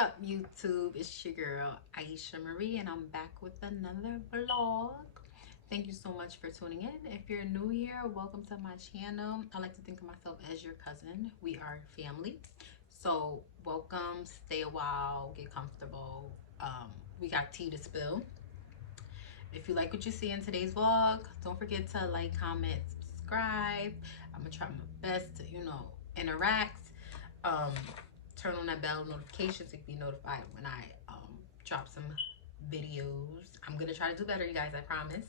up, YouTube? It's your girl Aisha Marie, and I'm back with another vlog. Thank you so much for tuning in. If you're new here, welcome to my channel. I like to think of myself as your cousin. We are family, so welcome. Stay a while, get comfortable. We got tea to spill. If you like what you see in today's vlog, don't forget to like, comment, subscribe. I'm gonna try my best to interact. Turn on that bell notification to be notified when I drop some videos. I'm gonna try to do better, you guys, I promise.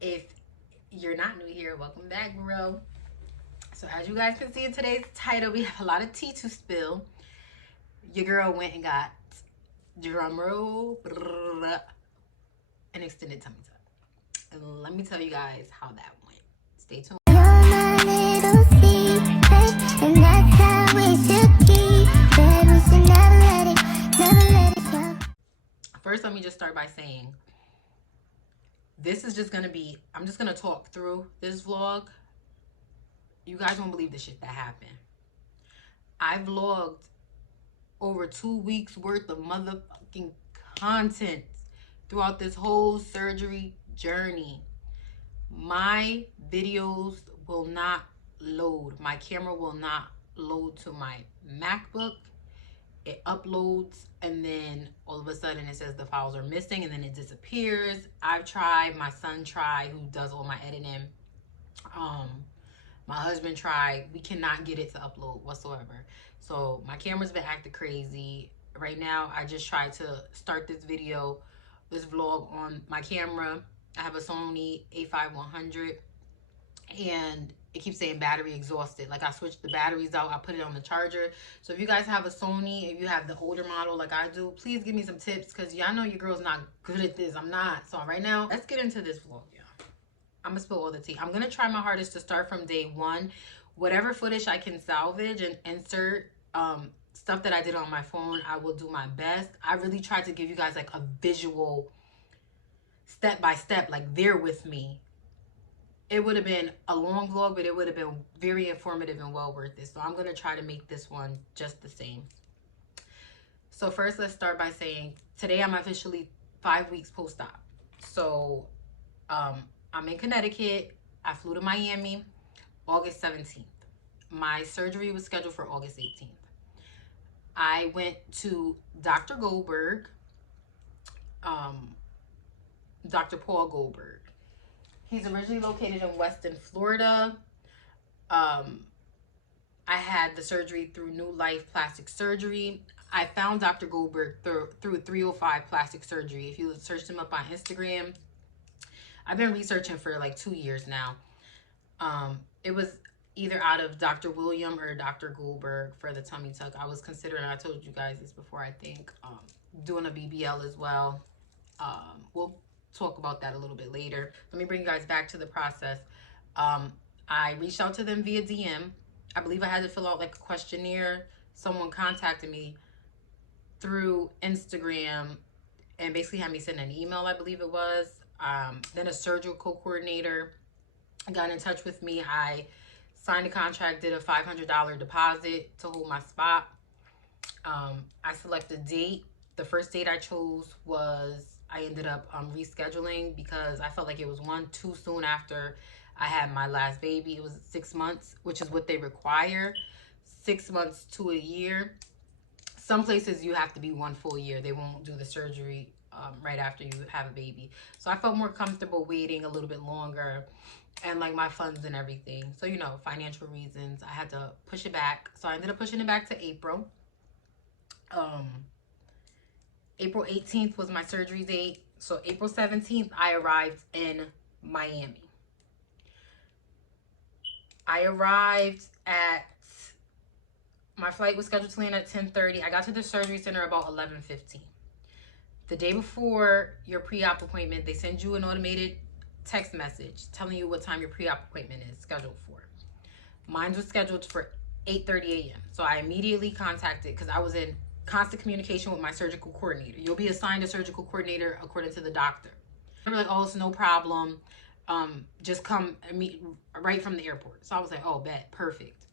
If you're not new here, welcome back, bro. So as you guys can see in today's title, we have a lot of tea to spill. Your girl went and got, drum roll, an extended tummy tuck. And let me tell you guys how that went. Stay tuned. First, let me just start by saying, this is just gonna be, I'm just gonna talk through this vlog. You guys won't believe the shit that happened. I vlogged over 2 weeks worth of motherfucking content throughout this whole surgery journey. My videos will not load. My camera will not load to my MacBook. It uploads and then all of a sudden it says the files are missing and then it disappears. I've tried, my son tried, who does all my editing. My husband tried. We cannot get it to upload whatsoever. So my camera's been acting crazy. Right now, I just tried to start this vlog on my camera. I have a Sony A5100 and it keeps saying battery exhausted. Like, I switched the batteries out, I put it on the charger. So if you guys have a Sony, if you have the older model like I do, please give me some tips, because y'all know your girl's not good at this. I'm not. So right now, let's get into this vlog, y'all. I'm gonna spill all the tea. I'm gonna try my hardest to start from day one. Whatever footage I can salvage and insert, stuff that I did on my phone, I will do my best. I really tried to give you guys like a visual step by step, like they're with me. It would have been a long vlog, but it would have been very informative and well worth it. So I'm going to try to make this one just the same. So first, let's start by saying today I'm officially 5 weeks post-op. So I'm in Connecticut. I flew to Miami August 17th. My surgery was scheduled for August 18th. I went to Dr. Goldberg, Dr. Paul Goldberg. He's originally located in Weston, Florida. I had the surgery through New Life Plastic Surgery. I found Dr. Goldberg through 305 Plastic Surgery. If you search him up on Instagram, I've been researching for like 2 years now. It was either out of Dr. William or Dr. Goldberg for the tummy tuck. I was considering, I told you guys this before, I think, doing a BBL as well. We'll talk about that a little bit later. Let me bring you guys back to the process. I reached out to them via DM. I believe I had to fill out like a questionnaire. Someone contacted me through Instagram and basically had me send an email, I believe it was. Then a surgical coordinator got in touch with me. I signed a contract, did a $500 deposit to hold my spot. I selected a date. The first date I chose was, I ended up rescheduling because I felt like it was too soon after I had my last baby. It was 6 months, which is what they require, 6 months to a year. Some places you have to be 1 full year. They won't do the surgery right after you have a baby. So I felt more comfortable waiting a little bit longer, and like my funds and everything. So, financial reasons, I had to push it back. So I ended up pushing it back to April. April 18th was my surgery date. So April 17th, I arrived in Miami. I arrived at, my flight was scheduled to land at 10:30. I got to the surgery center about 11:15. The day before your pre-op appointment, they send you an automated text message telling you what time your pre-op appointment is scheduled for. Mine was scheduled for 8:30 a.m. So I immediately contacted, because I was in constant communication with my surgical coordinator. You'll be assigned a surgical coordinator according to the doctor. They were like, oh, it's no problem. Just come and meet right from the airport. So I was like, oh, bet, perfect.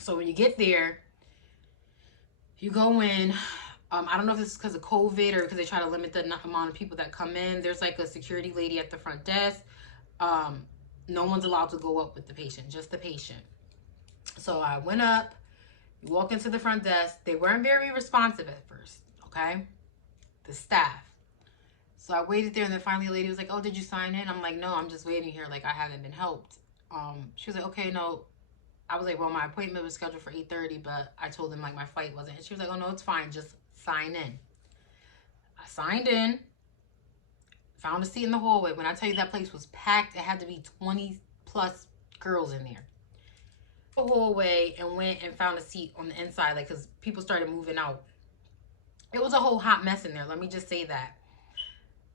So when you get there, you go in, I don't know if this is because of COVID or because they try to limit the amount of people that come in. There's like a security lady at the front desk. No one's allowed to go up with the patient, just the patient. So I went up, you walk into the front desk. They weren't very responsive at first, okay? The staff. So I waited there, and then finally a lady was like, oh, did you sign in? I'm like, no, I'm just waiting here. Like, I haven't been helped. She was like, okay, no. I was like, well, my appointment was scheduled for 8:30, but I told them, like, my flight wasn't. And she was like, oh, no, it's fine. Just sign in. I signed in, found a seat in the hallway. When I tell you that place was packed, it had to be 20 plus girls in there. The hallway and went and found a seat on the inside, like, because people started moving out. It was a whole hot mess in there. Let me just say that.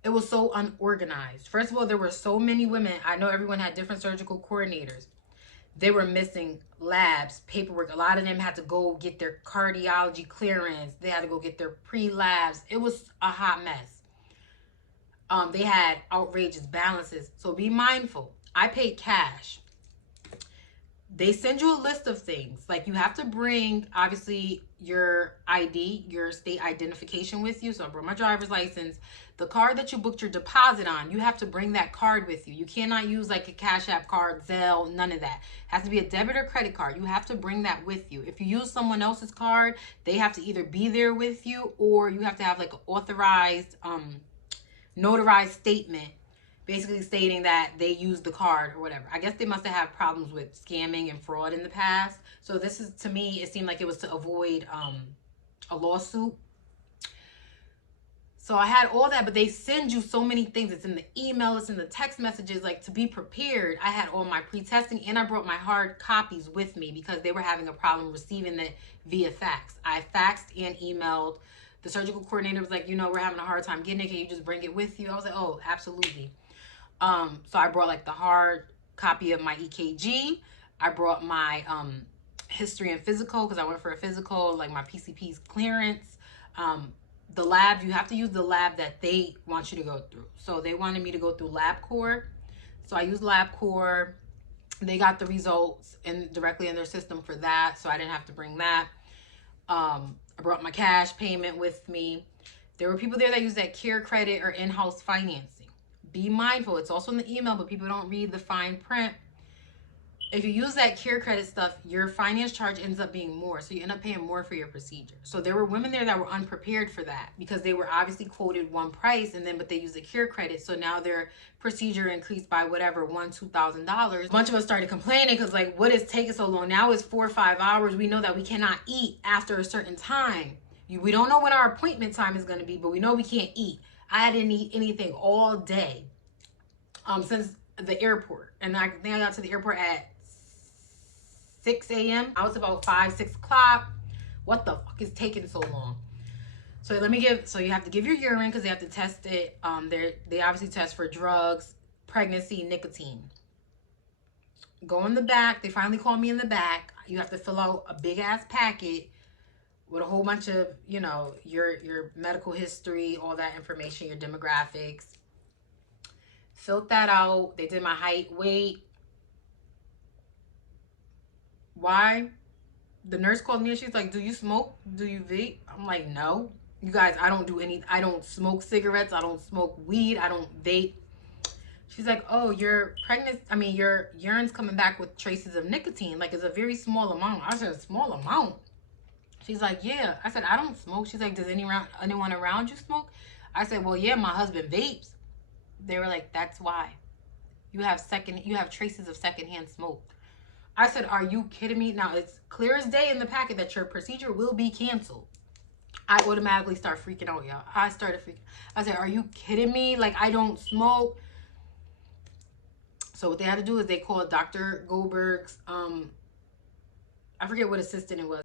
It was so unorganized. First of all, there were so many women. I know everyone had different surgical coordinators. They were missing labs, paperwork. A lot of them had to go get their cardiology clearance. They had to go get their pre-labs. It was a hot mess. They had outrageous balances. So be mindful. I paid cash. They send you a list of things. Like, you have to bring, obviously, your ID, your state identification with you. So I brought my driver's license. The card that you booked your deposit on, you have to bring that card with you. You cannot use like a Cash App card, Zelle, none of that. It has to be a debit or credit card. You have to bring that with you. If you use someone else's card, they have to either be there with you, or you have to have like an authorized, notarized statement, basically stating that they used the card or whatever. I guess they must have had problems with scamming and fraud in the past. So this is, to me, it seemed like it was to avoid a lawsuit. So I had all that, but they send you so many things. It's in the email, it's in the text messages. Like, to be prepared, I had all my pre-testing, and I brought my hard copies with me because they were having a problem receiving it via fax. I faxed and emailed. The surgical coordinator was like, you know, we're having a hard time getting it. Can you just bring it with you? I was like, oh, absolutely. So I brought like the hard copy of my EKG. I brought my history and physical because I went for a physical, like my PCP's clearance. The lab, you have to use the lab that they want you to go through. So they wanted me to go through LabCorp. So I used LabCorp. They got the results directly in their system for that. So I didn't have to bring that. I brought my cash payment with me. There were people there that used that care credit or in-house financing. Be mindful. It's also in the email, but people don't read the fine print. If you use that care credit stuff, your finance charge ends up being more. So you end up paying more for your procedure. So there were women there that were unprepared for that because they were obviously quoted one price, but they used the care credit. So now their procedure increased by whatever, $1,000, $2,000. A bunch of us started complaining because, like, what is taking so long? Now it's 4 or 5 hours. We know that we cannot eat after a certain time. We don't know when our appointment time is going to be, but we know we can't eat. I didn't eat anything all day since the airport. And I think I got to the airport at 6 a.m. I was about 5, 6 o'clock. What the fuck is taking so long? So you have to give your urine because they have to test it. They obviously test for drugs, pregnancy, nicotine. Go in the back. They finally called me in the back. You have to fill out a big ass packet with a whole bunch of, you know, your medical history, all that information, your demographics. Filled that out. They did my height, weight. Why? The nurse called me and she's like, do you smoke? Do you vape? I'm like, no. You guys, I don't smoke cigarettes. I don't smoke weed. I don't vape. She's like, oh, your urine's coming back with traces of nicotine. Like, it's a very small amount. I said, a small amount? She's like, yeah. I said, I don't smoke. She's like, does anyone around you smoke? I said, well, yeah, my husband vapes. They were like, that's why. You have traces of secondhand smoke. I said, are you kidding me? Now, it's clear as day in the packet that your procedure will be canceled. I automatically start freaking out, y'all. I started freaking. I said, are you kidding me? Like, I don't smoke. So what they had to do is they called Dr. Goldberg's, I forget what assistant it was.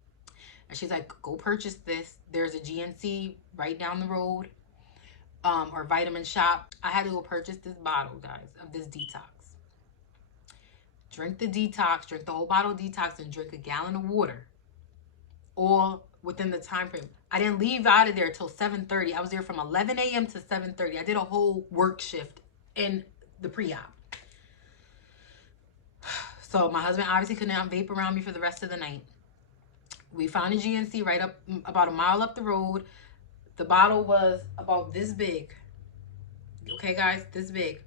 And she's like, go purchase this. There's a GNC right down the road, or vitamin shop. I had to go purchase this bottle, guys, of this detox. Drink the detox, drink the whole bottle of detox, and drink a gallon of water. All within the time frame. I didn't leave out of there till 7:30. I was there from 11 a.m. to 7:30. I did a whole work shift in the pre-op. So my husband obviously could not vape around me for the rest of the night. We found a GNC right up about a mile up the road. The bottle was about this big. Okay, guys, this big.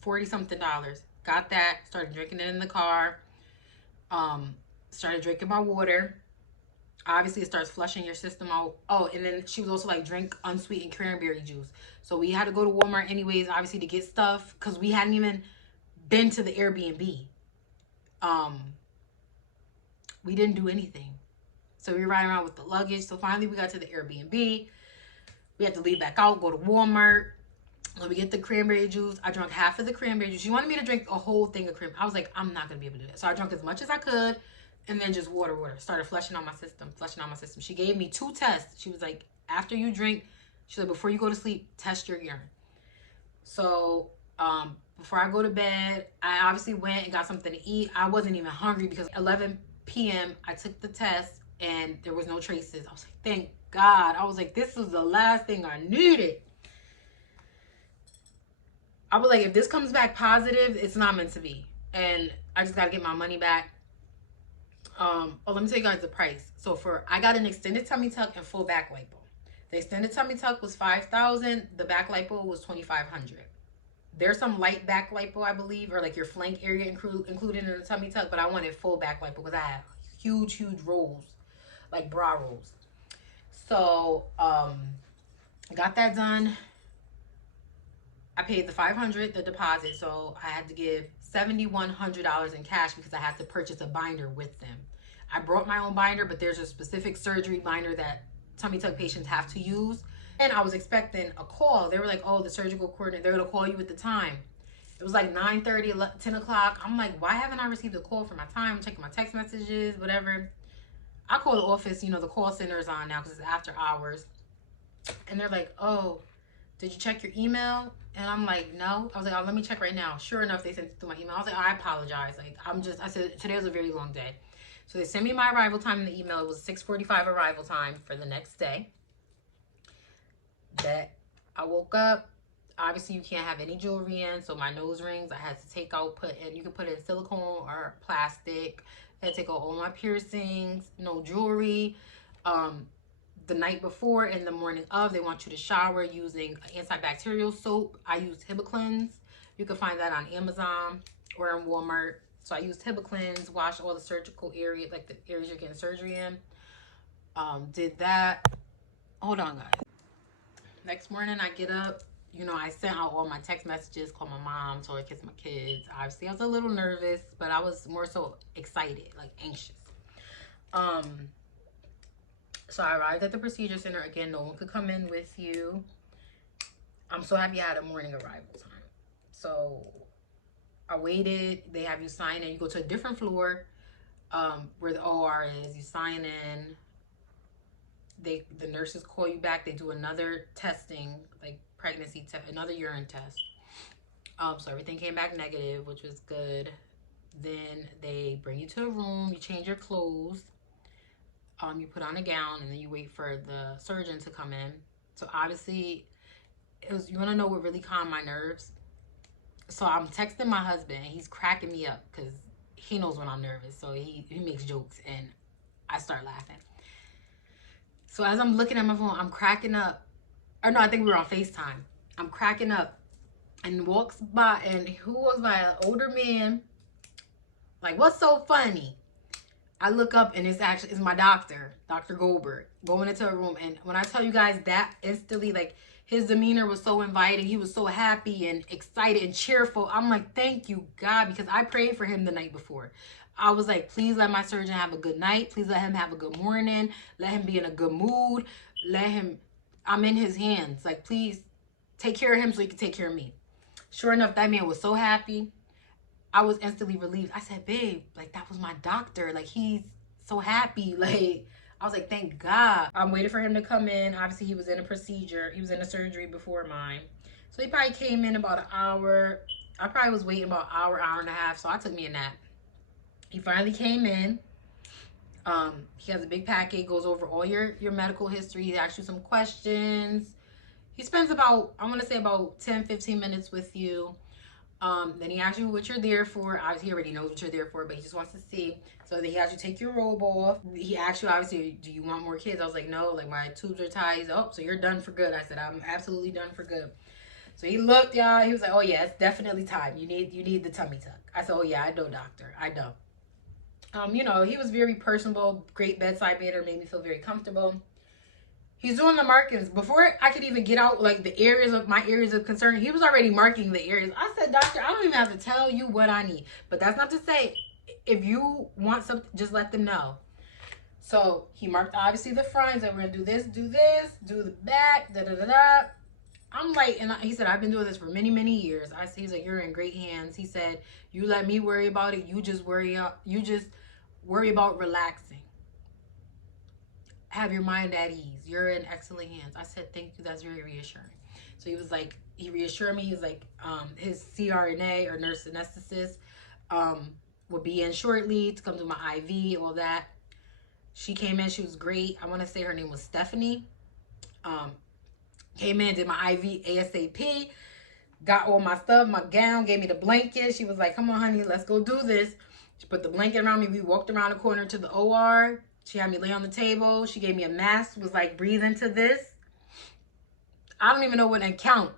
40 something dollars. Got that. Started drinking it in the car. Started drinking my water. Obviously, it starts flushing your system out. Oh, and then she was also like, drink unsweetened cranberry juice. So we had to go to Walmart anyways, obviously, to get stuff because we hadn't even been to the Airbnb. We didn't do anything. So we were riding around with the luggage. So finally, we got to the Airbnb. We had to leave back out, go to Walmart. Let me get the cranberry juice. I drank half of the cranberry juice. She wanted me to drink a whole thing of cranberry. I was like, I'm not going to be able to do that. So I drank as much as I could. And then just water. Started flushing out my system. She gave me 2 tests. She was like, after you drink, she's like, before you go to sleep, test your urine. So before I go to bed, I obviously went and got something to eat. I wasn't even hungry because 11 p.m. I took the test and there was no traces. I was like, thank God. I was like, this is the last thing I needed. I was like, if this comes back positive, it's not meant to be. And I just got to get my money back. Let me tell you guys the price. So I got an extended tummy tuck and full back lipo. The extended tummy tuck was $5,000. The back lipo was $2,500. There's some light back lipo, I believe, or like your flank area included in the tummy tuck, but I wanted full back lipo because I had huge rolls, like bra rolls. So, got that done. I paid the $500, the deposit, so I had to give $7,100 in cash because I had to purchase a binder with them. I brought my own binder, but there's a specific surgery binder that tummy tuck patients have to use. And I was expecting a call. They were like, oh, the surgical coordinator, they're going to call you at the time. It was like 9:30, 10 o'clock. I'm like, why haven't I received a call for my time? I'm checking my text messages, whatever. I call the office, you know, the call center is on now because it's after hours. And they're like, oh, did you check your email? And I'm like, no. I was like, oh, let me check right now. Sure enough, they sent it through my email. I was like, oh, I apologize. Like, I said, today was a very long day. So they sent me my arrival time in the email. It was 6:45 arrival time for the next day. That I woke up. Obviously, you can't have any jewelry in. So my nose rings, I had to take out, put in, you can put in silicone or plastic. I had to take out all my piercings, no jewelry. The night before and the morning of, they want you to shower using antibacterial soap. I used Hibiclens. You can find that on Amazon or in Walmart. So I used Hibiclens, washed all the surgical area, like the areas you're getting surgery in. Did that. Hold on, guys. Next morning, I get up. You know, I sent out all my text messages, called my mom, told her to kiss my kids. Obviously, I was a little nervous, but I was more so excited, like anxious. So I arrived at the procedure center. Again, no one could come in with you. I'm so happy I had a morning arrival time. So I waited. They have you sign in. You go to a different floor where the OR is. You sign in. The nurses call you back. They do another testing, like pregnancy test, another urine test. So everything came back negative, which was good. Then they bring you to a room. You change your clothes. You put on a gown, and then you wait for the surgeon to come in. So obviously, you want to know what really calmed my nerves? So I'm texting my husband, and he's cracking me up because he knows when I'm nervous. So he makes jokes, and I start laughing. So as I'm looking at my phone, I'm cracking up. Or no, I think we were on FaceTime. I'm cracking up, and who walks by? An older man. Like, what's so funny? I look up and it's my doctor, Dr. Goldberg, going into a room. And when I tell you guys that instantly, like his demeanor was so inviting. He was so happy and excited and cheerful. I'm like, thank you, God, because I prayed for him the night before. I was like, please let my surgeon have a good night. Please let him have a good morning. Let him be in a good mood. I'm in his hands. Like, please take care of him so he can take care of me. Sure enough, that man was so happy. I was instantly relieved. I said, babe, like, that was my doctor. Like, he's so happy. Like, I was like, thank God. I'm waiting for him to come in. Obviously, he was in a procedure. He was in a surgery before mine. So he probably came in about an hour. I probably was waiting about an hour, hour and a half. So I took me a nap. He finally came in. He has a big packet, goes over all your medical history. He asks you some questions. He spends about, I want to say about 10, 15 minutes with you. Then he asks you what you're there for. Obviously, he already knows what you're there for, but he just wants to see. So then he has you take your robe off. He asks you, obviously, do you want more kids? I was like, no, like my tubes are tied. He's, oh, so you're done for good. I said, I'm absolutely done for good. So he looked, y'all. He was like, oh yeah, it's definitely time. You need the tummy tuck. I said, oh yeah, I know, doctor. I know. You know, he was very personable, great bedside manner, made me feel very comfortable. He's doing the markings. Before I could even get out, like, the areas of my areas of concern, he was already marking the areas. I said, doctor, I don't even have to tell you what I need. But that's not to say, if you want something, just let them know. So he marked, obviously, the front. He said, we're going to do this, do the back, da-da-da-da. I'm like, and he said, I've been doing this for many, many years. He's like, you're in great hands. He said, you let me worry about it. You just worry about relaxing. Have your mind at ease. You're in excellent hands. I said, thank you. That's very reassuring. So he was like, he reassured me. He's like, his CRNA or nurse anesthetist will be in shortly to come do my IV, all that. She came in. She was great. I want to say her name was Stephanie. Came in, did my IV ASAP. Got all my stuff, my gown, gave me the blanket. She was like, come on, honey, let's go do this. She put the blanket around me. We walked around the corner to the OR. She had me lay on the table. She gave me a mask, was like, breathe into this. I don't even know when I count.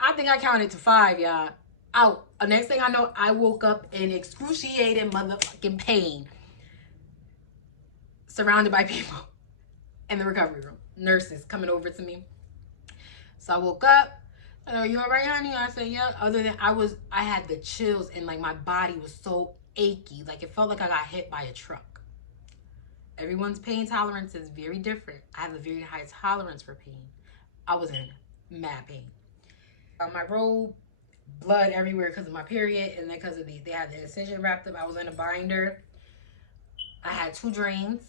I think I counted to 5, y'all. Out. The next thing I know, I woke up in excruciating motherfucking pain. Surrounded by people in the recovery room. Nurses coming over to me. So I woke up. Are you all right, honey? I said, yeah. Other than I had the chills and like my body was so achy. Like it felt like I got hit by a truck. Everyone's pain tolerance is very different. I have a very high tolerance for pain. I was in mad pain. My robe, blood everywhere because of my period, and then because of they had the incision wrapped up. I was in a binder. I had 2 drains.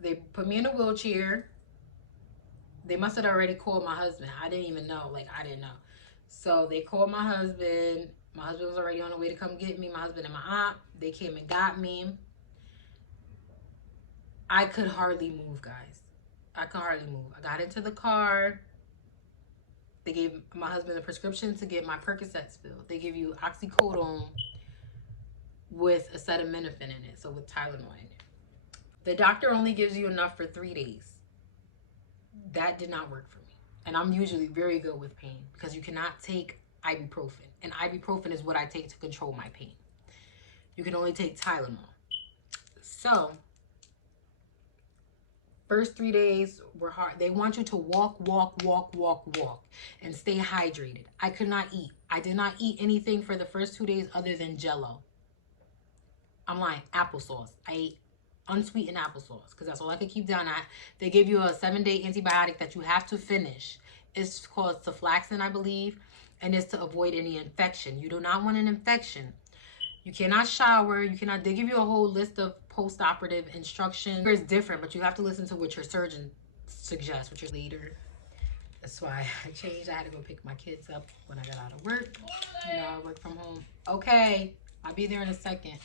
They put me in a wheelchair. They must have already called my husband. I didn't even know. Like, I didn't know. So they called my husband. My husband was already on the way to come get me. My husband and my aunt, they came and got me. I could hardly move, guys. I could hardly move. I got into the car. They gave my husband a prescription to get my Percocets filled. They give you oxycodone with acetaminophen in it. So with Tylenol in it. The doctor only gives you enough for 3 days. That did not work for me. And I'm usually very good with pain because you cannot take ibuprofen. And ibuprofen is what I take to control my pain. You can only take Tylenol. So, first 3 days were hard. They want you to walk, and stay hydrated. I could not eat. I did not eat anything for the first 2 days other than Jell-O. I'm lying, applesauce. I ate unsweetened applesauce because that's all I could keep down at. They give you a 7-day antibiotic that you have to finish. It's called sulfaxin, I believe, and it's to avoid any infection. You do not want an infection. You cannot shower. You cannot. They give you a whole list of post-operative instructions. It's different, but you have to listen to what your surgeon suggests, what your leader. That's why I changed. I had to go pick my kids up when I got out of work. You know, I work from home. Okay, I'll be there in a second.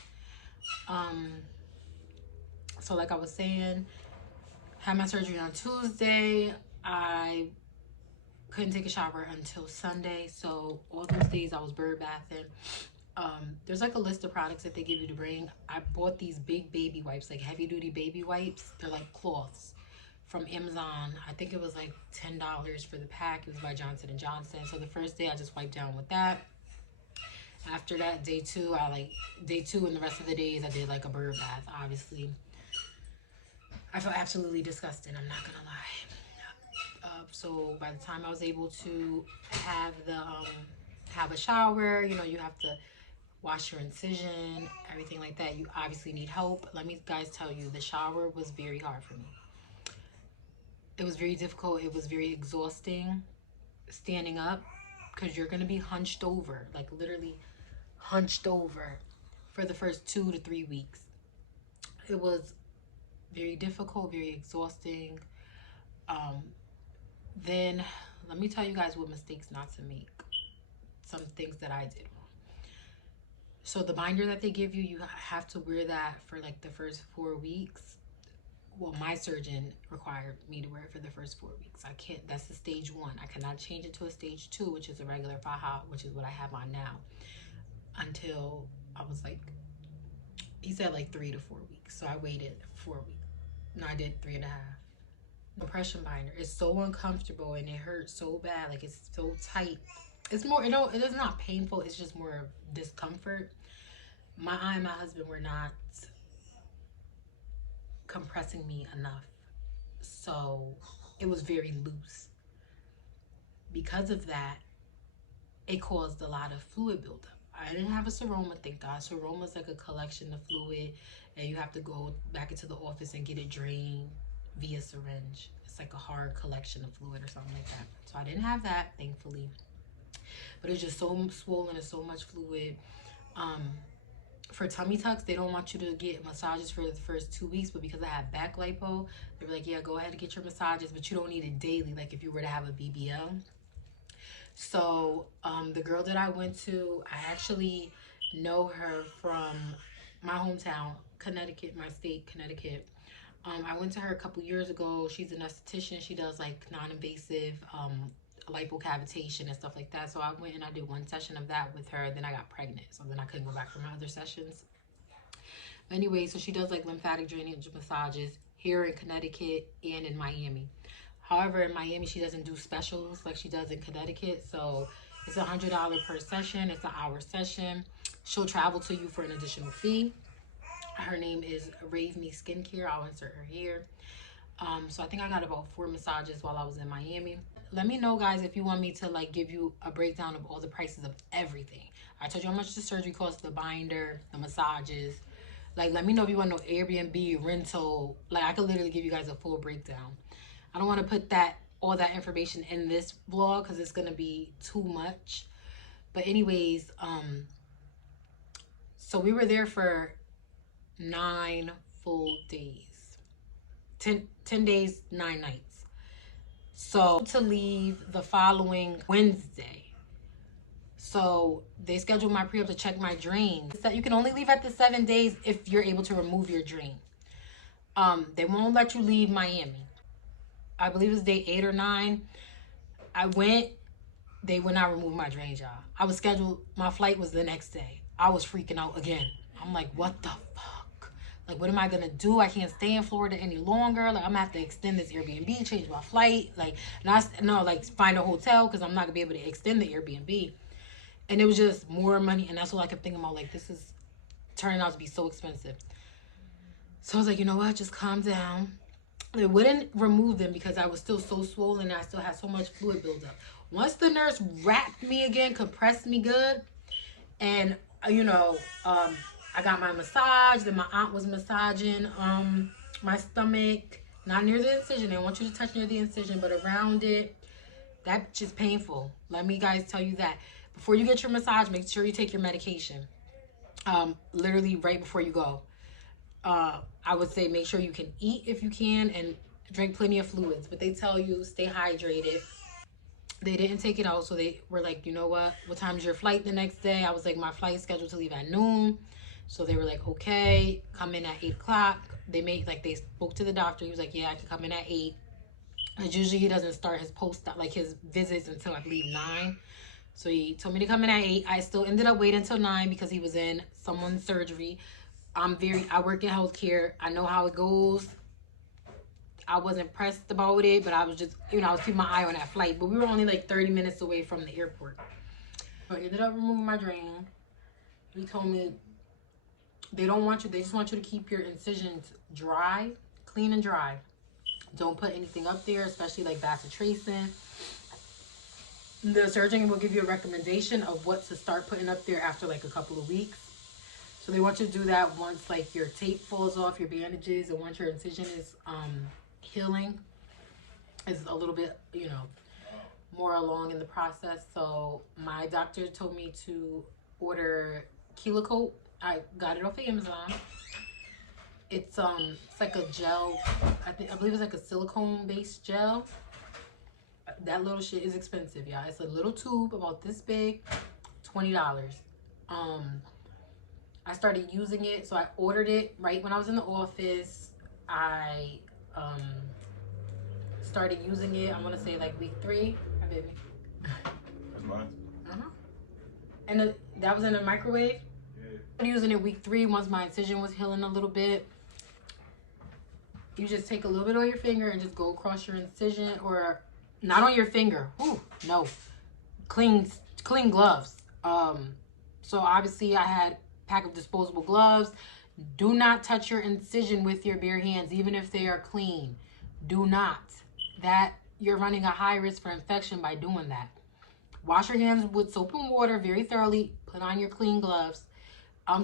So like I was saying, had my surgery on Tuesday. I couldn't take a shower until Sunday. So all those days I was bird bathing. There's like a list of products that they give you to bring. I bought these big baby wipes, like heavy duty baby wipes. They're like cloths from Amazon. I think it was like $10 for the pack. It was by Johnson & Johnson. So the first day I just wiped down with that. After that, day two and the rest of the days I did like a bird bath, obviously. I felt absolutely disgusted, I'm not gonna lie. So by the time I was able to have a shower, you know, you have to wash your incision, everything like that. You obviously need help. Let me guys tell you, the shower was very hard for me. It was very difficult. It was very exhausting standing up because you're gonna be hunched over, like literally hunched over for the first 2 to 3 weeks. It was very difficult, very exhausting. Then let me tell you guys what mistakes not to make. Some things that I did wrong. So the binder that they give you, you have to wear that for like the first 4 weeks. well, my surgeon required me to wear it for the first 4 weeks. I can't, that's the stage 1. I cannot change it to a stage 2, which is a regular faja, which is what I have on now, until I was like, he said like 3 to 4 weeks. So I waited 4 weeks. No, I did 3.5. Compression binder is so uncomfortable and it hurts so bad. Like, it's so tight. It's more, it is not painful. It's just more discomfort. I and my husband were not compressing me enough. So it was very loose. Because of that, it caused a lot of fluid buildup. I didn't have a seroma, thank God. Seroma is like a collection of fluid, and you have to go back into the office and get it drained via syringe. It's like a hard collection of fluid or something like that. So I didn't have that, thankfully. But it's just so swollen and so much fluid. For tummy tucks, they don't want you to get massages for the first 2 weeks, but because I had back lipo, they were like, yeah, go ahead and get your massages, but you don't need it daily, like if you were to have a BBL. So the girl that I went to, I actually know her from my hometown, Connecticut, my state, Connecticut. I went to her a couple years ago. She's an esthetician. She does like non-invasive lipocavitation and stuff like that. So I went and I did one session of that with her. Then I got pregnant, so then I couldn't go back for my other sessions. Anyway, so she does like lymphatic drainage massages here in Connecticut and in Miami. However, in Miami, she doesn't do specials like she does in Connecticut. So it's $100 per session. It's an hour session. She'll travel to you for an additional fee. Her name is Rave Me Skincare. I'll insert her here. So I think I got about 4 massages while I was in Miami. Let me know, guys, if you want me to like give you a breakdown of all the prices of everything. I told you how much the surgery costs, the binder, the massages. Like, let me know if you want no Airbnb, rental. Like, I could literally give you guys a full breakdown. I don't want to put all that information in this vlog because it's gonna be too much. But anyways, so we were there for 9 full days, 10 days, 9 nights. So to leave the following Wednesday. So they scheduled my pre-op to check my drains. That you can only leave after 7 days if you're able to remove your drain. They won't let you leave Miami. I believe it's day 8 or 9. I went, they would not remove my drains, y'all. I was scheduled, my flight was the next day. I was freaking out again. I'm like, what the fuck? Like, what am I gonna do? I can't stay in Florida any longer. Like, I'm gonna have to extend this Airbnb, change my flight. Like, like find a hotel because I'm not gonna be able to extend the Airbnb. And it was just more money. And that's what I kept thinking about. Like, this is turning out to be so expensive. So I was like, you know what? Just calm down. They wouldn't remove them because I was still so swollen and I still had so much fluid buildup. Once the nurse wrapped me again, compressed me good, and I got my massage. Then my aunt was massaging my stomach, not near the incision. They don't want you to touch near the incision, but around it. That's just painful. Let me guys tell you that. Before you get your massage, make sure you take your medication. Literally right before you go. I would say make sure you can eat if you can and drink plenty of fluids. But they tell you stay hydrated. They didn't take it out, so they were like, you know what time's your flight the next day? I was like, my flight is scheduled to leave at noon. So they were like, okay, come in at 8 o'clock. They spoke to the doctor. He was like, yeah, I can come in at 8. Because usually he doesn't start his his visits until I believe 9. So he told me to come in at 8. I still ended up waiting until 9 because he was in someone's surgery. I work in healthcare. I know how it goes. I wasn't pressed about it, but I was just, I was keeping my eye on that flight. But we were only like 30 minutes away from the airport. So I ended up removing my drain. He told me they just want you to keep your incisions dry, clean and dry. Don't put anything up there, especially like bacitracin. The surgeon will give you a recommendation of what to start putting up there after like a couple of weeks. So they want you to do that once like your tape falls off, your bandages, and once your incision is healing, is a little bit, more along in the process. So my doctor told me to order Kelacote. I got it off of Amazon. It's like a gel. I believe it's like a silicone based gel. That little shit is expensive, y'all. It's a little tube about this big, $20. I started using it, so I ordered it right when I was in the office. I Started using it, I want to say like week 3. My baby. That's mine. And that was in the microwave. Yeah. I started using it week 3 once my incision was healing a little bit. You just take a little bit on your finger and just go across your incision, or not on your finger. Ooh, no. Clean gloves. So obviously I had a pack of disposable gloves. Do not touch your incision with your bare hands, even if they are clean. Do not. That you're running a high risk for infection by doing that. Wash your hands with soap and water very thoroughly. Put on your clean gloves.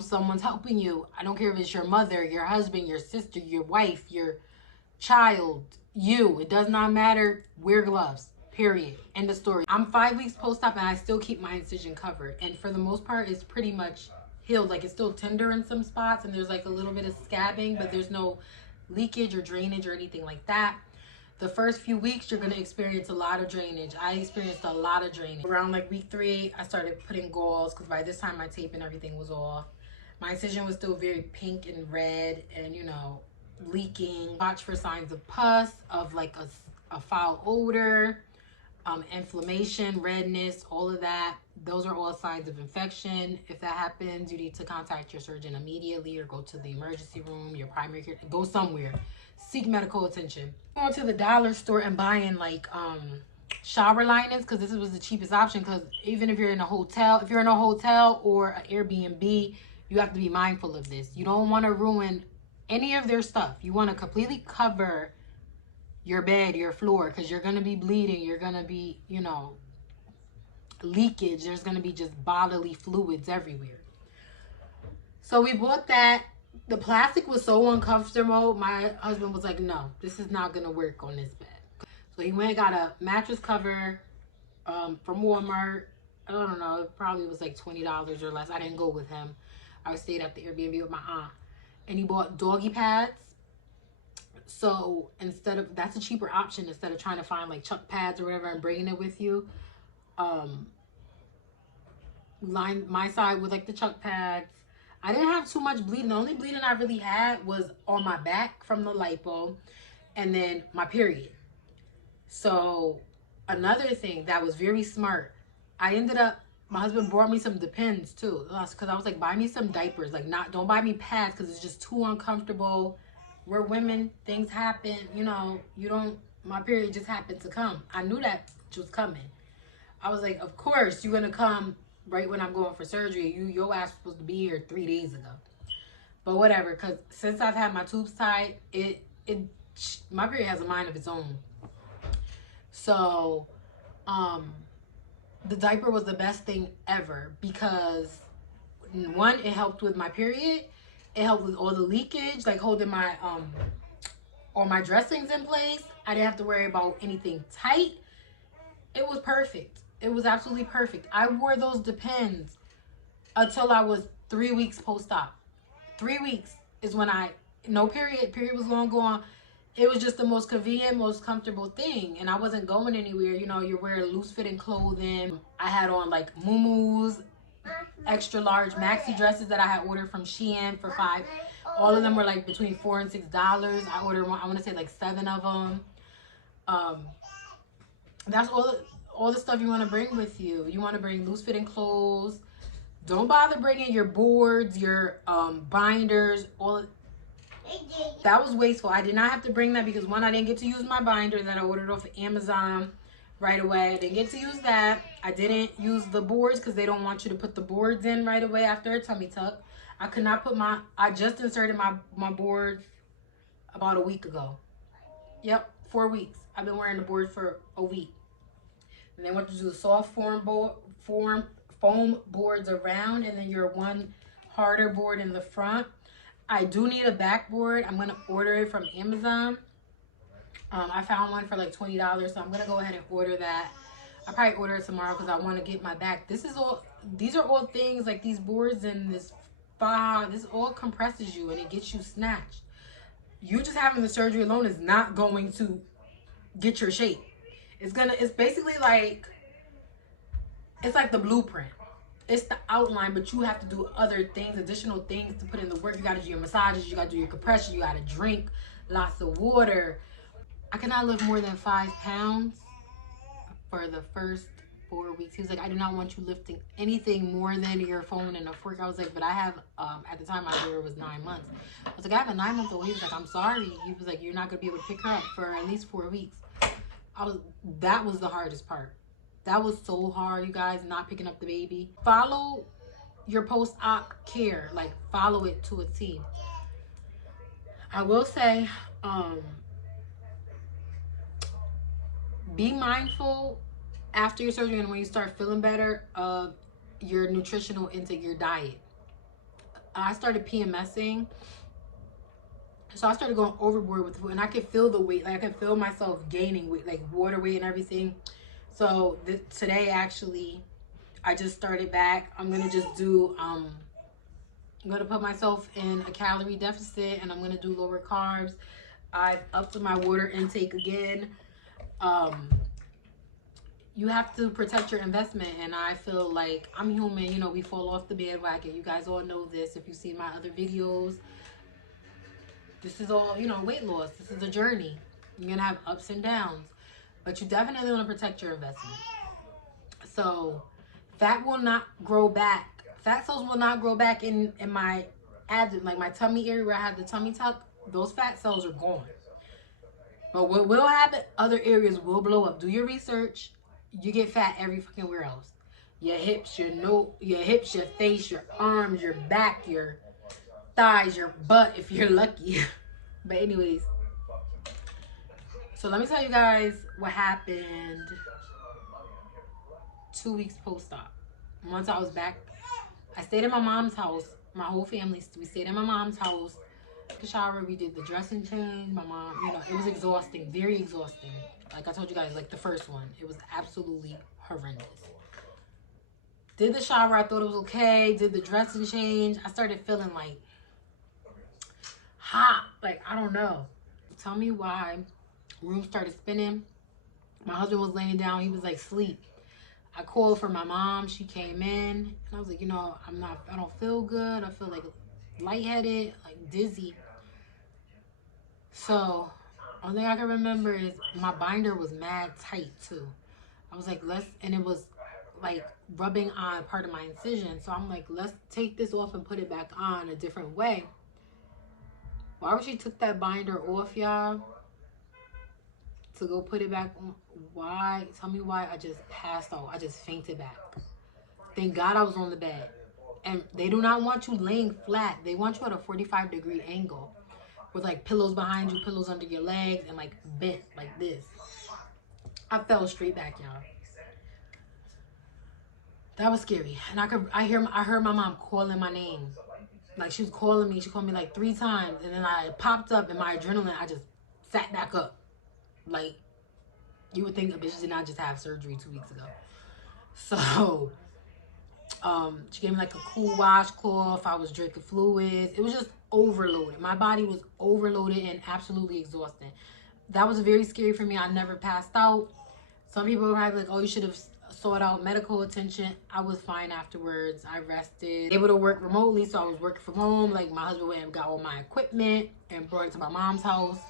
Someone's helping you. I don't care if it's your mother, your husband, your sister, your wife, your child, you. It does not matter. Wear gloves. Period. End of story. I'm 5 weeks post-op and I still keep my incision covered. And for the most part, it's pretty much healed. Like, it's still tender in some spots and there's like a little bit of scabbing, but there's no leakage or drainage or anything like that. The first few weeks, you're going to experience a lot of drainage. I experienced a lot of drainage. Around like week 3, I started putting gauze because by this time my tape and everything was off. My incision was still very pink and red and, you know, leaking. Watch for signs of pus, of like a foul odor, inflammation, redness, all of that. Those are all signs of infection. If that happens, you need to contact your surgeon immediately or go to the emergency room, your primary care, go somewhere. Seek medical attention. Going to the dollar store and buying like shower linings, because this was the cheapest option, because even if you're in a hotel, or an Airbnb, you have to be mindful of this. You don't want to ruin any of their stuff. You want to completely cover your bed, your floor, because you're going to be bleeding. You're going to be, you know, leakage. There's going to be just bodily fluids everywhere. So we bought that. The plastic was so uncomfortable. My husband was like, no, this is not going to work on this bed. So he went and got a mattress cover from Walmart. I don't know. It probably was like $20 or less. I didn't go with him. I stayed at the Airbnb with my aunt. And he bought doggy pads. So instead of, that's a cheaper option instead of trying to find like Chuck pads or whatever and bringing it with you. Line my side with like the Chuck pads. I didn't have too much bleeding. The only bleeding I really had was on my back from the lipo and then my period. So another thing that was very smart, I ended up, my husband brought me some Depends too, because I was like, buy me some diapers. Like, don't buy me pads because it's just too uncomfortable. We're women, things happen, you know, my period just happened to come. I knew that was coming. I was like, of course, you're going to come right when I'm going for surgery. Your ass was supposed to be here 3 days ago. But whatever, because since I've had my tubes tied, my period has a mind of its own. So, the diaper was the best thing ever because, one, it helped with my period. It helped with all the leakage, like holding my all my dressings in place. I didn't have to worry about anything tight. It was perfect. It was absolutely perfect. I wore those Depends until I was 3 weeks post-op. 3 weeks is when no period. Period was long gone. It was just the most convenient, most comfortable thing. And I wasn't going anywhere. You know, you're wearing loose-fitting clothing. I had on like muumuus, extra large maxi dresses that I had ordered from Shein for $5. All of them were like between $4 and $6. I ordered one, I want to say like 7 of them. That's all the stuff you want to bring with you. You want to bring loose-fitting clothes. Don't bother bringing your boards, your binders, that was wasteful. I did not have to bring that because, one, I didn't get to use my binder that I ordered off of Amazon right away. I didn't get to use that. I didn't use the boards because they don't want you to put the boards in right away after a tummy tuck. I could not put I just inserted my boards about a week ago. Yep, 4 weeks. I've been wearing the board for a week. And they want you to do the soft foam boards around, and then your one harder board in the front. I do need a backboard. I'm going to order it from Amazon. I found one for like $20, so I'm going to go ahead and order that. I'll probably order it tomorrow because I want to get my back. These are all things like these boards and this all compresses you and it gets you snatched. You just having the surgery alone is not going to get your shape. It's basically like, it's like the blueprint. It's the outline, but you have to do other things, additional things to put in the work. You got to do your massages, you got to do your compression, you got to drink lots of water. I cannot lift more than 5 pounds for the first 4 weeks. He was like, I do not want you lifting anything more than your phone and a fork. I was like, but I have, at the time my daughter was 9 months. I was like, I have a 9-month-old. He was like, I'm sorry. He was like, you're not going to be able to pick her up for at least 4 weeks. That was the hardest part. That was so hard, you guys, not picking up the baby. Follow your post-op care. Like, follow it to a T. I will say, be mindful after your surgery and when you start feeling better of your nutritional intake, your diet. I started PMSing, so I started going overboard with food, and I could feel the weight. Like, I could feel myself gaining weight, like water weight and everything. So today, actually, I just started back. I'm gonna just do I'm gonna put myself in a calorie deficit, and I'm gonna do lower carbs. I've upped my water intake again. You have to protect your investment, and I feel like I'm human. You know, we fall off the bandwagon. You guys all know this if you see my other videos. This is all, you know, weight loss. This is a journey. You're gonna have ups and downs, but you definitely want to protect your investment. So fat will not grow back. Fat cells will not grow back in my abdomen, like my tummy area where I have the tummy tuck. Those fat cells are gone. But what will happen, other areas will blow up. Do your research. You get fat every fucking where else. Your hips, your hips, your face, your arms, your back, your thighs, your butt if you're lucky. But anyways, so let me tell you guys what happened 2 weeks post-op. Once I was back, I stayed at my mom's house. My whole family, we stayed at my mom's house. The shower, we did the dressing change. My mom, you know, it was exhausting, very exhausting. Like I told you guys, like the first one, it was absolutely horrendous. Did the shower, I thought it was okay. Did the dressing change. I started feeling like hot, like I don't know. Tell me why. Room started spinning. My husband was laying down. He was like, sleep. I called for my mom. She came in, and I was like, you know, I don't feel good. I feel like lightheaded, like dizzy. So, only thing I can remember is my binder was mad tight too. I was like, and it was like rubbing on part of my incision. So I'm like, let's take this off and put it back on a different way. Why would she took that binder off, y'all? To go put it back on. Why? Tell me why I just passed out. I just fainted back. Thank God I was on the bed. And they do not want you laying flat. They want you at a 45-degree angle with like pillows behind you, pillows under your legs, and like bent like this. I fell straight back, y'all. That was scary. And I heard my mom calling my name. Like she was calling me. She called me like 3 times. And then I popped up in my adrenaline. I just sat back up. Like, you would think a bitch did not just have surgery 2 weeks ago. So, she gave me like a cool washcloth. I was drinking fluids. It was just overloaded. My body was overloaded and absolutely exhausted. That was very scary for me. I never passed out. Some people were like, oh, you should have sought out medical attention. I was fine afterwards. I rested. Able to work remotely, so I was working from home. Like, my husband went and got all my equipment and brought it to my mom's house.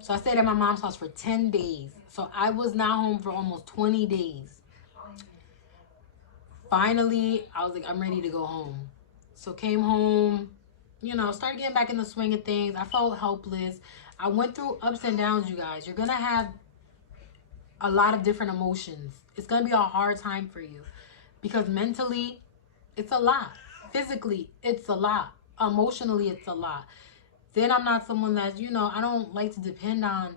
So I stayed at my mom's house for 10 days. So I was not home for almost 20 days. Finally, I was like, I'm ready to go home. So came home, you know, started getting back in the swing of things. I felt helpless. I went through ups and downs, you guys. You're going to have a lot of different emotions. It's going to be a hard time for you. Because mentally, it's a lot. Physically, it's a lot. Emotionally, it's a lot. Then I'm not someone that, you know, I don't like to depend on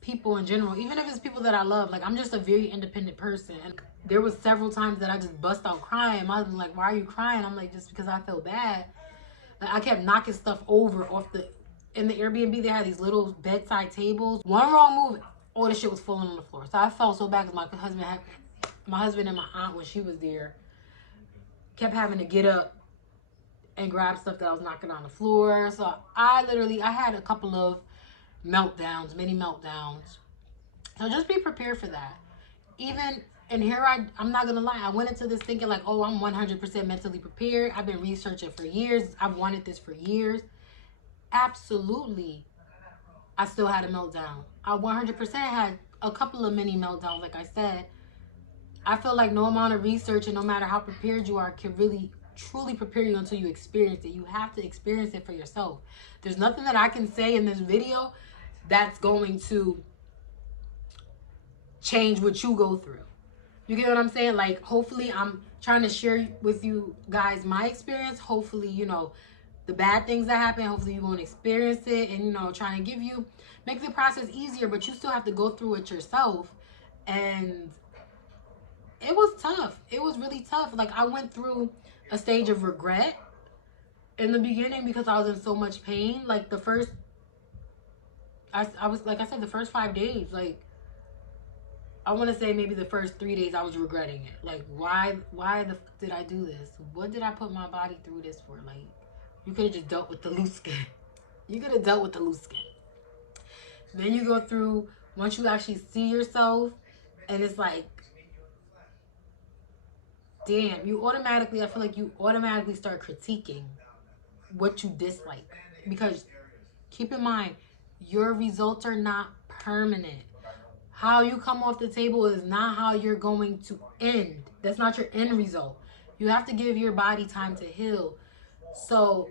people in general. Even if it's people that I love. Like, I'm just a very independent person. And there was several times that I just bust out crying. My husband was like, why are you crying? I'm like, just because I feel bad. Like, I kept knocking stuff over in the Airbnb, they had these little bedside tables. One wrong move, all the shit was falling on the floor. So I felt so bad because my husband and my aunt, when she was there, kept having to get up and grab stuff that I was knocking on the floor. So I had a couple of meltdowns, mini meltdowns. So just be prepared for that. And here I'm not gonna lie, I went into this thinking like, oh, I'm 100% mentally prepared. I've been researching for years. I've wanted this for years. Absolutely. I still had a meltdown. I 100% had a couple of mini meltdowns, like I said. I feel like no amount of research and no matter how prepared you are can really truly prepare you until you experience it. You have to experience it for yourself. There's nothing that I can say in this video that's going to change what you go through. You get what I'm saying? Like, hopefully I'm trying to share with you guys my experience. Hopefully, you know, the bad things that happen, hopefully you won't experience it, and, you know, trying to make the process easier, but you still have to go through it yourself. And it was tough. It was really tough. Like, I went through a stage of regret in the beginning because I was in so much pain. Like, I was, like I said, the first 5 days, like, I want to say maybe the first 3 days I was regretting it. Like, why did I do this? What did I put my body through this for? Like, you could have just dealt with the loose skin. You could have dealt with the loose skin. Then you go through, once you actually see yourself, and it's like, damn, I feel like you automatically start critiquing what you dislike. Because keep in mind, your results are not permanent. How you come off the table is not how you're going to end. That's not your end result. You have to give your body time to heal. So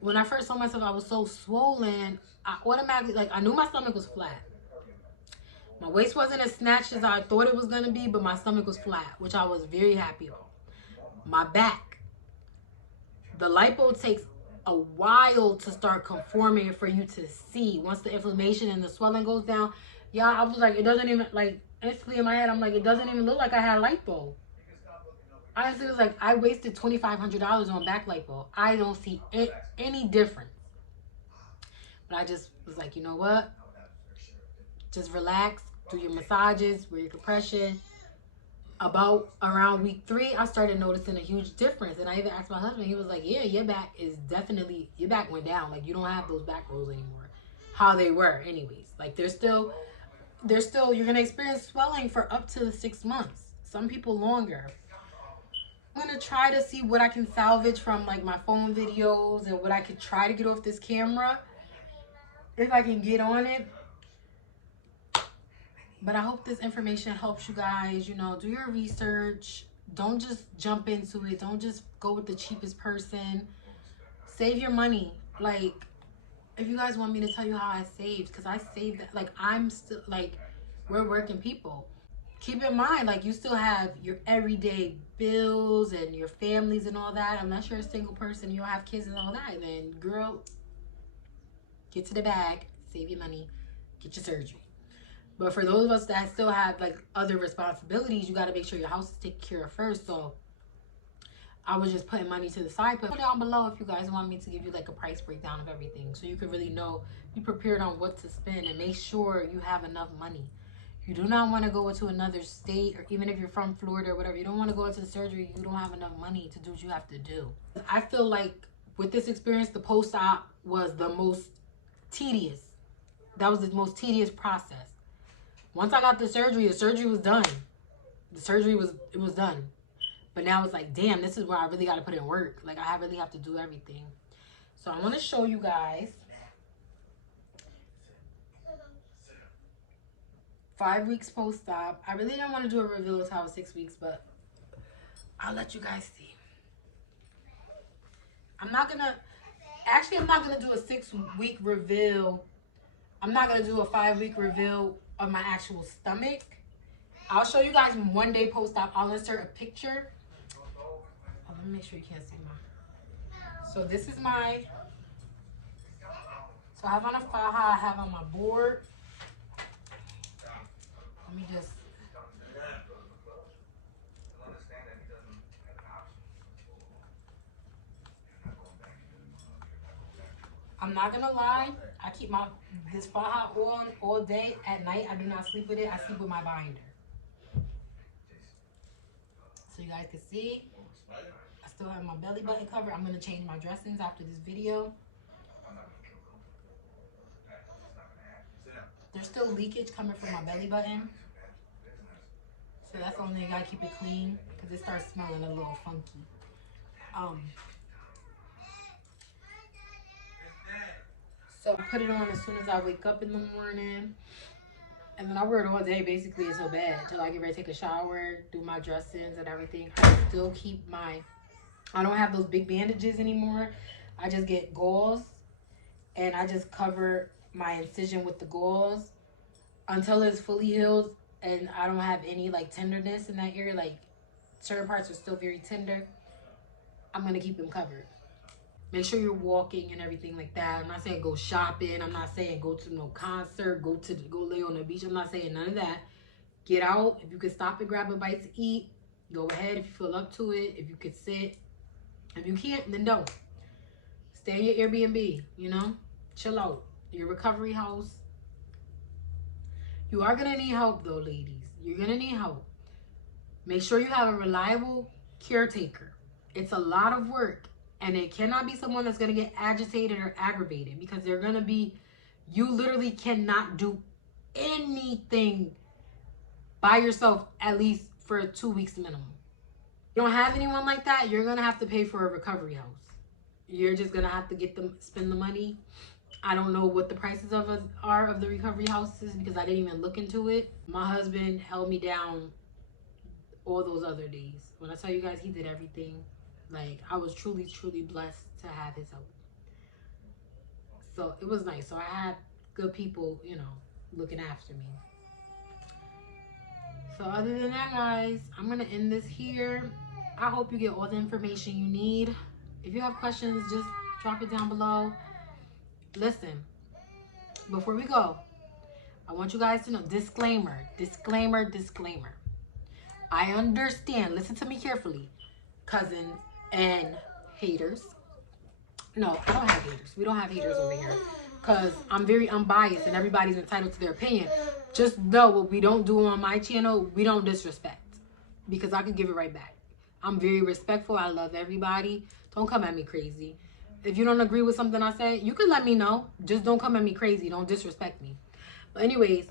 when I first saw myself, I was so swollen. I automatically, like, I knew my stomach was flat. My waist wasn't as snatched as I thought it was going to be, but my stomach was flat, which I was very happy about. My back, the lipo takes a while to start conforming for you to see. Once the inflammation and the swelling goes down, yeah, I was like, it doesn't even, like, instantly in my head, I'm like, it doesn't even look like I had lipo. Honestly, it was like, I wasted $2,500 on back lipo. I don't see any difference. But I just was like, you know what? Just relax, do your massages, wear your compression. About around week 3, I started noticing a huge difference. And I even asked my husband, he was like, yeah, your back went down. Like, you don't have those back rolls anymore. How they were anyways. Like, they're still, you're going to experience swelling for up to 6 months. Some people longer. I'm going to try to see what I can salvage from, like, my phone videos and what I could try to get off this camera. If I can get on it. But I hope this information helps you guys. You know, do your research. Don't just jump into it. Don't just go with the cheapest person. Save your money. Like, if you guys want me to tell you how I saved, because I saved that. Like, I'm still, like, we're working people. Keep in mind, like, you still have your everyday bills and your families and all that. Unless you're a single person, you don't have kids and all that. Then, girl, get to the bag. Save your money. Get your surgery. But for those of us that still have, like, other responsibilities, you got to make sure your house is taken care of first. So I was just putting money to the side. Put down below if you guys want me to give you, like, a price breakdown of everything, so you can really know, be prepared on what to spend, and make sure you have enough money. You do not want to go into another state, or even if you're from Florida or whatever, you don't want to go into the surgery. You don't have enough money to do what you have to do. I feel like with this experience, the post-op was the most tedious. That was the most tedious process. Once I got the surgery was done. It was done. But now it's like, damn, this is where I really got to put in work. Like, I really have to do everything. So I want to show you guys 5 weeks post-op. I really didn't want to do a reveal until I was 6 weeks, but I'll let you guys see. I'm not going to do a 6-week reveal. I'm not going to do a 5-week reveal of my actual stomach. I'll show you guys one day post-op. I'll insert a picture. Oh, let me make sure you can't see mine. So this is my, so I have on a faja, I have on my board. Let me just, I'm not gonna lie, I keep this faja on all day. At night, I do not sleep with it. I sleep with my binder. So you guys can see, I still have my belly button covered. I'm gonna change my dressings after this video. There's still leakage coming from my belly button. So that's the only thing, I gotta keep it clean because it starts smelling a little funky. So I put it on as soon as I wake up in the morning. And then I wear it all day basically until bed. Until I get ready to take a shower, do my dressings and everything. I still keep my... I don't have those big bandages anymore. I just get gauze. And I just cover my incision with the gauze until it's fully healed. And I don't have any like tenderness in that area. Like certain parts are still very tender. I'm going to keep them covered. Make sure you're walking and everything like that. I'm not saying go shopping. I'm not saying go to no concert, go lay on the beach. I'm not saying none of that. Get out. If you could stop and grab a bite to eat, go ahead if you feel up to it. If you could sit. If you can't, then don't. Stay in your Airbnb, you know? Chill out. Your recovery house. You are going to need help though, ladies. You're going to need help. Make sure you have a reliable caretaker. It's a lot of work. And it cannot be someone that's going to get agitated or aggravated, because they're going to be, you literally cannot do anything by yourself, at least for 2 weeks minimum. If you don't have anyone like that, you're going to have to pay for a recovery house. You're just going to have to spend the money. I don't know what the prices are of the recovery houses because I didn't even look into it. My husband held me down all those other days. When I tell you guys, he did everything. Like, I was truly, truly blessed to have his help. So it was nice. So I had good people, you know, looking after me. So other than that, guys, I'm going to end this here. I hope you get all the information you need. If you have questions, just drop it down below. Listen, before we go, I want you guys to know, disclaimer. I understand, listen to me carefully, cousins and haters. No, I don't have haters. We don't have haters over here because I'm very unbiased and everybody's entitled to their opinion. Just know what we don't do on my channel, we don't disrespect, because I can give it right back. I'm very respectful. I love everybody. Don't come at me crazy. If you don't agree with something I say, you can let me know. Just don't come at me crazy. Don't disrespect me. But anyways,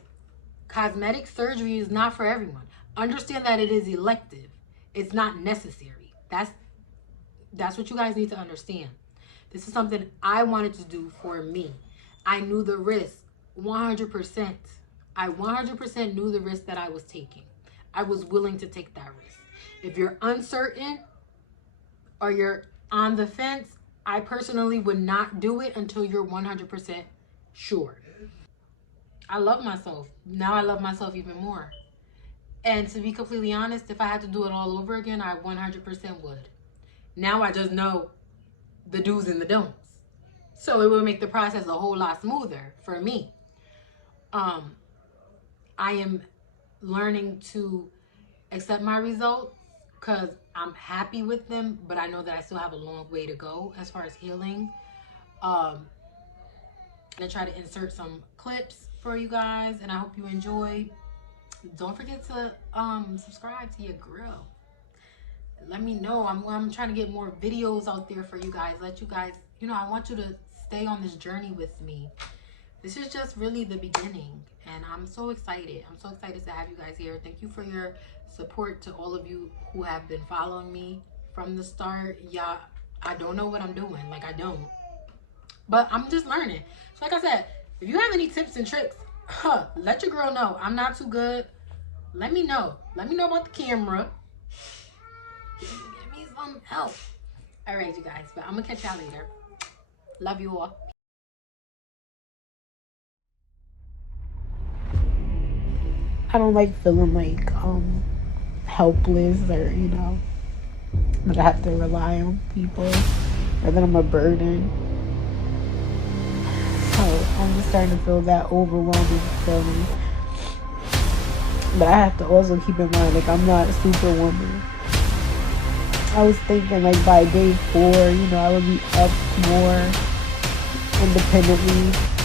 cosmetic surgery is not for everyone. Understand that it is elective. It's not necessary. That's what you guys need to understand. This is something I wanted to do for me. I knew the risk 100%. I 100% knew the risk that I was taking. I was willing to take that risk. If you're uncertain or you're on the fence, I personally would not do it until you're 100% sure. I love myself. Now I love myself even more. And to be completely honest, if I had to do it all over again, I 100% would. Now I just know the do's and the don'ts. So it would make the process a whole lot smoother for me. I am learning to accept my results because I'm happy with them, but I know that I still have a long way to go as far as healing. I'm gonna try to insert some clips for you guys, and I hope you enjoy. Don't forget to subscribe to your girl. Let me know. I'm trying to get more videos out there for you guys. Let you guys, you know, I want you to stay on this journey with me. This is just really the beginning, and I'm so excited. I'm so excited to have you guys here. Thank you for your support, to all of you who have been following me from the start. Yeah, I don't know what I'm doing. Like, I don't. But I'm just learning. So like I said, if you have any tips and tricks, let your girl know. I'm not too good. Let me know. Let me know about the camera. Give me some help. All right, you guys. But I'm going to catch y'all later. Love you all. I don't like feeling like helpless, or, you know, that I have to rely on people, or that I'm a burden. So I'm just starting to feel that overwhelming feeling. But I have to also keep in mind, like, I'm not Superwoman. I was thinking, like, by day 4, you know, I would be up more independently.